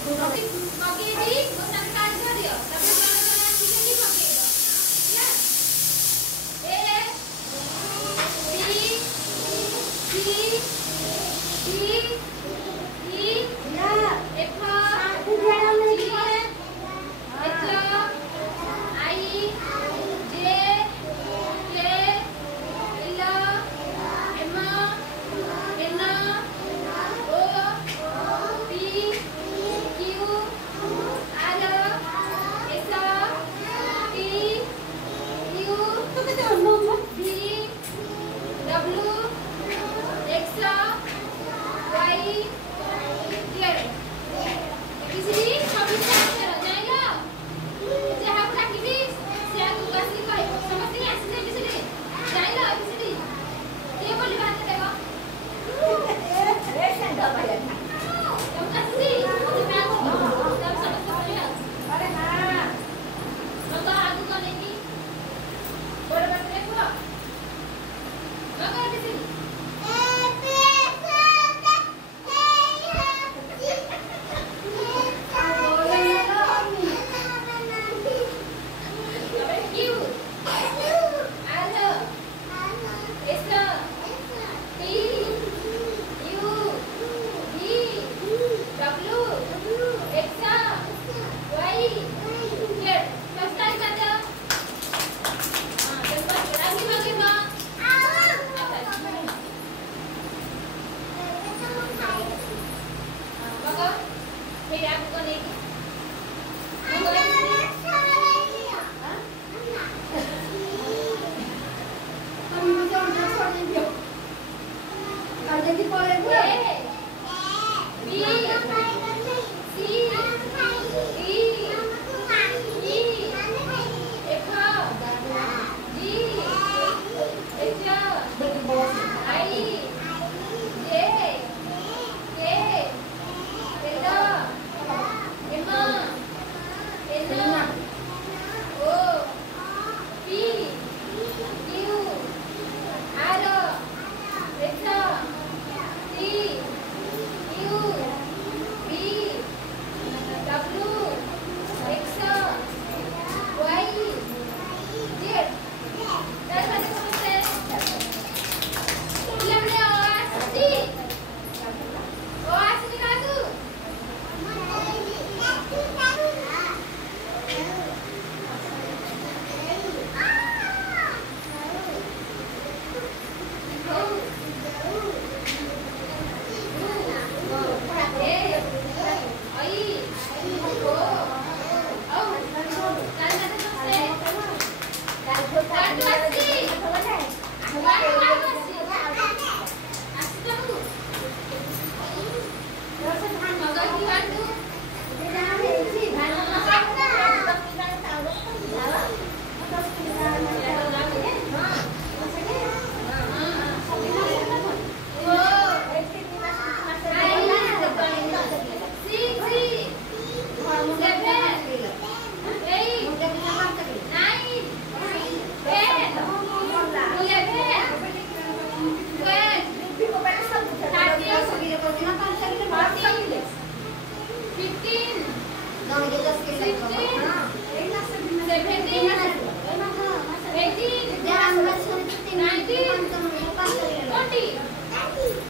पकेई गोटा काट दियो तबे जण चिकन पकेई दो ना A B C D E F G H I J K L M N O P Q R S T U V W X Y Z ABCD सब लिखा जाएगा जहाँ पर रखी से आगु बसली कह समझ आसी एबीसीडी जाइलो एबीसीडी ये बोली बात देबो तुम आसी मैं आगु तब समझ बोलिया अरे हां तो आगु कने की बड़ बात देखो मगर एबीसीडी फिर आपको नहीं B C